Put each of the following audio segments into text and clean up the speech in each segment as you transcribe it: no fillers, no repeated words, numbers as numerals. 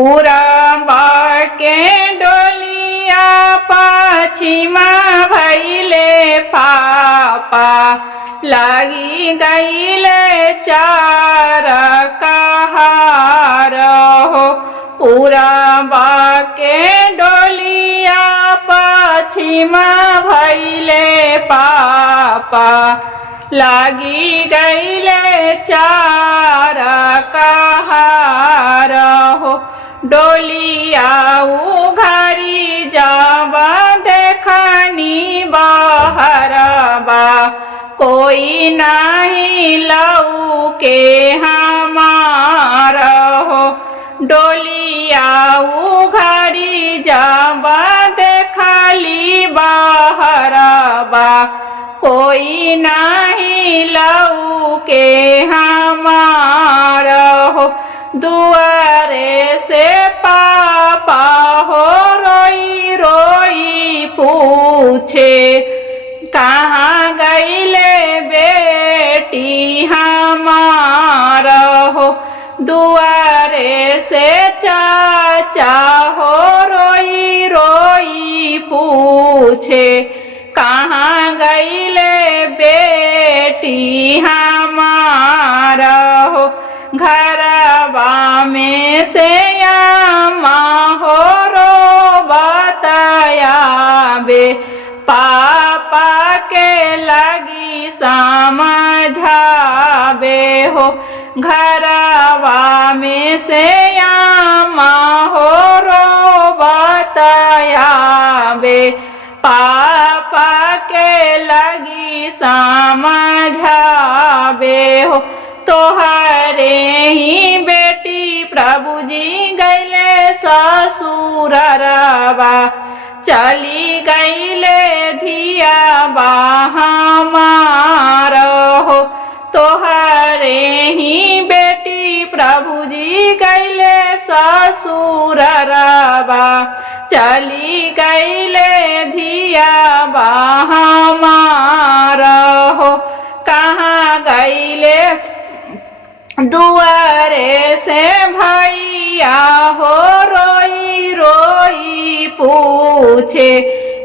पूरबा के डोलिया पश्चिमा भैले पापा लगी गईले चार कहार हो। पूरबा के डोलिया पश्चिमा भैले पापा लगी गईले चार कहार हो। डोलिया उघारी जावा देखनी बहरबा कोई नहीं लऊ के हमार हो। डोलिया उघारी जावा देखली बहरबा कोई नहीं लऊ के हमार हो। दुआरे से पापा हो रोई रोई पूछे कहाँ गईले बेटी हमार हो। दुआरे से चाचा हो रोई रोई पूछे कहाँ गईले बेटी हमार हो। घरबा में से अम्मा हो रो बताया बे पापा के लगी समझाबे हो। घरबा में से अम्मा हो रो बताया बे पापा के लगी समझाबे हो। तोहरे ही बेटी प्रभु जी गईले ससुररबा चली गईले धिया हमार हो। तोहरे ही बेटी प्रभु जी गईले ससुररबा चली गईले धिया हमार हो। कहाँ गईले दुआरे से भैया हो रोई रोई पूछे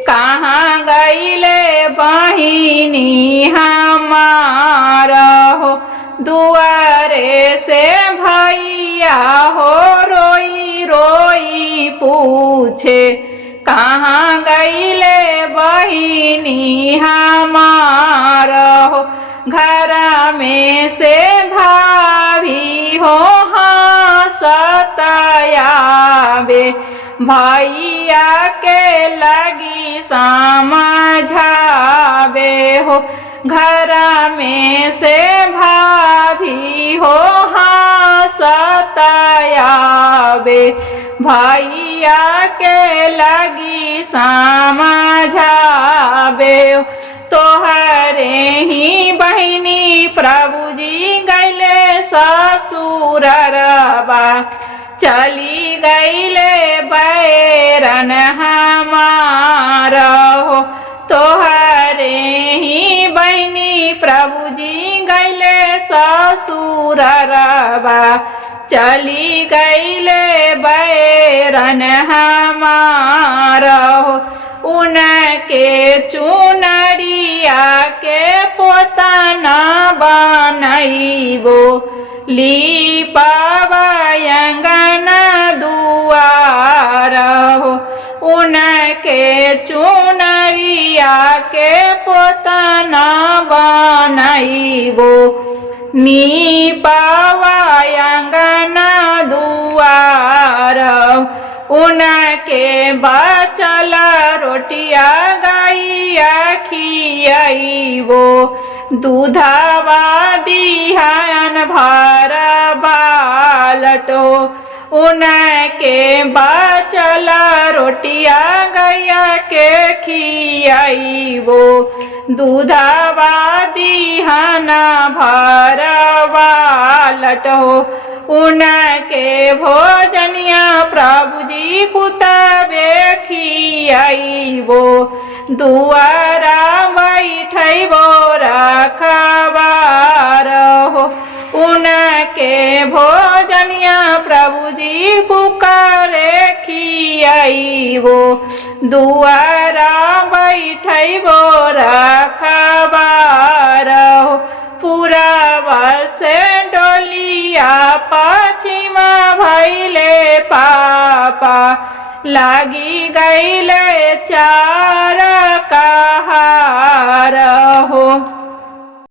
कहाँ गईले बहिनी हमार हो। दुआरे से भैया हो रोई रोई पूछे कहाँ गईले बहिनी हमार हो। घर में से भाभी हो सतायाबे भैया के लगी समझाबे हो। घर में से भाभी हो सतायाबे भैया के लगी समझाबे हो। तोहरे ही बहिनी प्रभु जी गईले ससुररबा चली गईले बैरन हमार हो। तोहरे ही बहिनी प्रभु जी गईले ससुररबा चली गईले बैरन हमार हो। उनके चुनरिया के पोताना बनैबो लीपावा अंगना दुआर हो। उनके चुनरिया के पोताना बनैबो नीपावा अंगना दुआर हो। उनके बचल रोटिया गैया खियाइबो दूधवा दिहान भर बालटो। उनके बचल रोटिया गैया के खियाइबो दूधवा दिहान भर बालटो। उनके भोजनिया प्रभु जी पुतबे खियाइबो दुआरा बैठैबो रखबार हो। उनके भोजनिया प्रभु जी कुकरे खियाई हो दुआरा बैठबो रखबार हो पूरब से डोलिया पश्चिमा भैले पापा लागी गईले चार कहार हो।